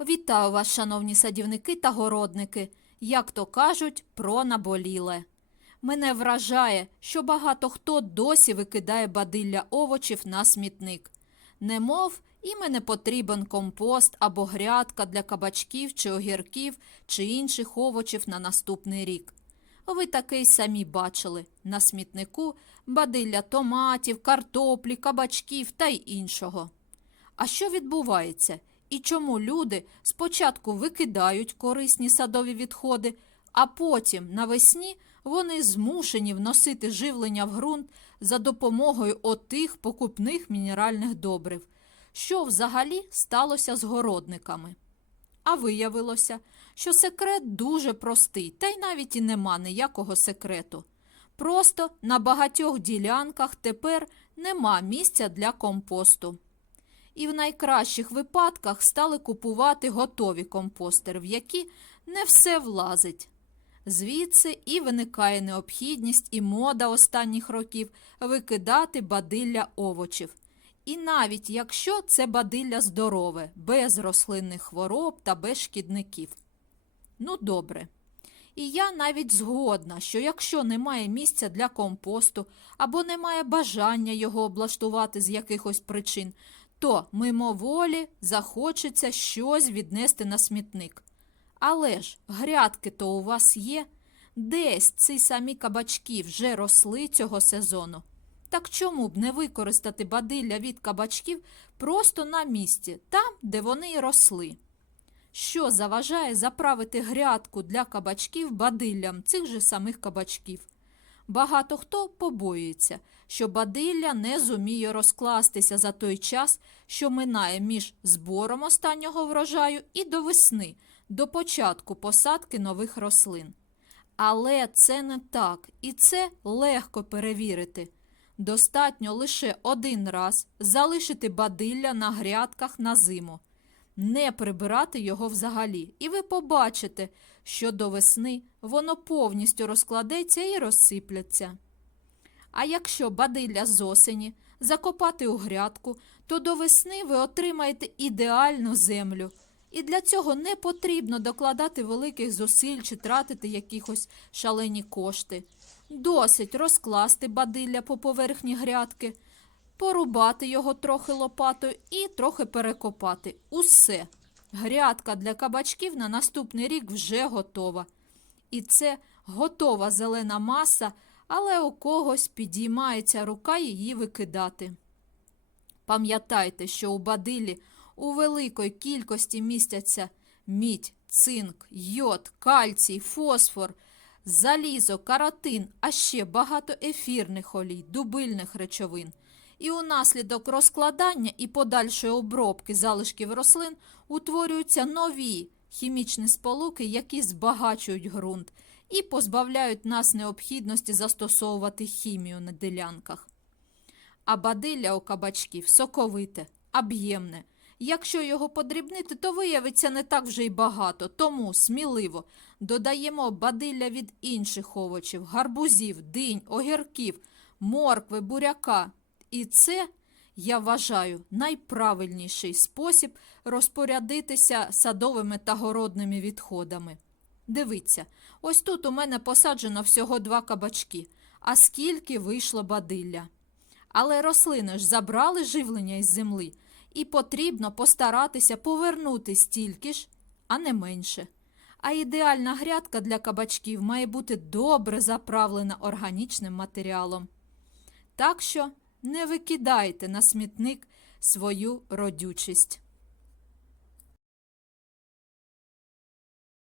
Вітаю вас, шановні садівники та городники. Як то кажуть, про наболіле. Мене вражає, що багато хто досі викидає бадилля овочів на смітник. Немов іми не потрібен компост або грядка для кабачків чи огірків чи інших овочів на наступний рік. Ви таки й самі бачили на смітнику бадилля томатів, картоплі, кабачків та й іншого. А що відбувається? І чому люди спочатку викидають корисні садові відходи, а потім навесні вони змушені вносити живлення в ґрунт за допомогою отих покупних мінеральних добрив? Що взагалі сталося з городниками? А виявилося, що секрет дуже простий, та й навіть і нема ніякого секрету. Просто на багатьох ділянках тепер нема місця для компосту. І в найкращих випадках стали купувати готові компостери, в які не все влазить. Звідси і виникає необхідність і мода останніх років викидати бадилля овочів. І навіть якщо це бадилля здорове, без рослинних хвороб та без шкідників. Ну, добре. І я навіть згодна, що якщо немає місця для компосту або немає бажання його облаштувати з якихось причин, то мимоволі захочеться щось віднести на смітник. Але ж грядки то у вас є, десь ці самі кабачки вже росли цього сезону. Так чому б не використати бадилля від кабачків просто на місці, там, де вони й росли? Що заважає заправити грядку для кабачків бадиллям цих же самих кабачків? Багато хто побоюється, що бадилля не зуміє розкластися за той час, що минає між збором останнього врожаю і до весни, до початку посадки нових рослин. Але це не так, і це легко перевірити. Достатньо лише один раз залишити бадилля на грядках на зиму, не прибирати його взагалі, і ви побачите, що до весни воно повністю розкладеться і розсипляться. А якщо бадилля з осені закопати у грядку, то до весни ви отримаєте ідеальну землю. І для цього не потрібно докладати великих зусиль чи тратити якихось шалені кошти. Досить розкласти бадилля по поверхні грядки, порубати його трохи лопатою і трохи перекопати. Усе. Грядка для кабачків на наступний рік вже готова. І це готова зелена маса, але у когось підіймається рука її викидати. Пам'ятайте, що у бадилі у великої кількості містяться мідь, цинк, йод, кальцій, фосфор, залізо, каротин, а ще багато ефірних олій, дубильних речовин. І унаслідок розкладання і подальшої обробки залишків рослин утворюються нові хімічні сполуки, які збагачують ґрунт і позбавляють нас необхідності застосовувати хімію на ділянках. А бадилля у кабачків соковите, об'ємне. Якщо його подрібнити, то виявиться не так вже й багато, тому сміливо додаємо бадилля від інших овочів, гарбузів, динь, огірків, моркви, буряка. І це, я вважаю, найправильніший спосіб розпорядитися садовими та городними відходами. Дивіться, ось тут у мене посаджено всього два кабачки, а скільки вийшло бадилля. Але рослини ж забрали живлення із землі, і потрібно постаратися повернути стільки ж, а не менше. А ідеальна грядка для кабачків має бути добре заправлена органічним матеріалом. Так що не викидайте на смітник свою родючість.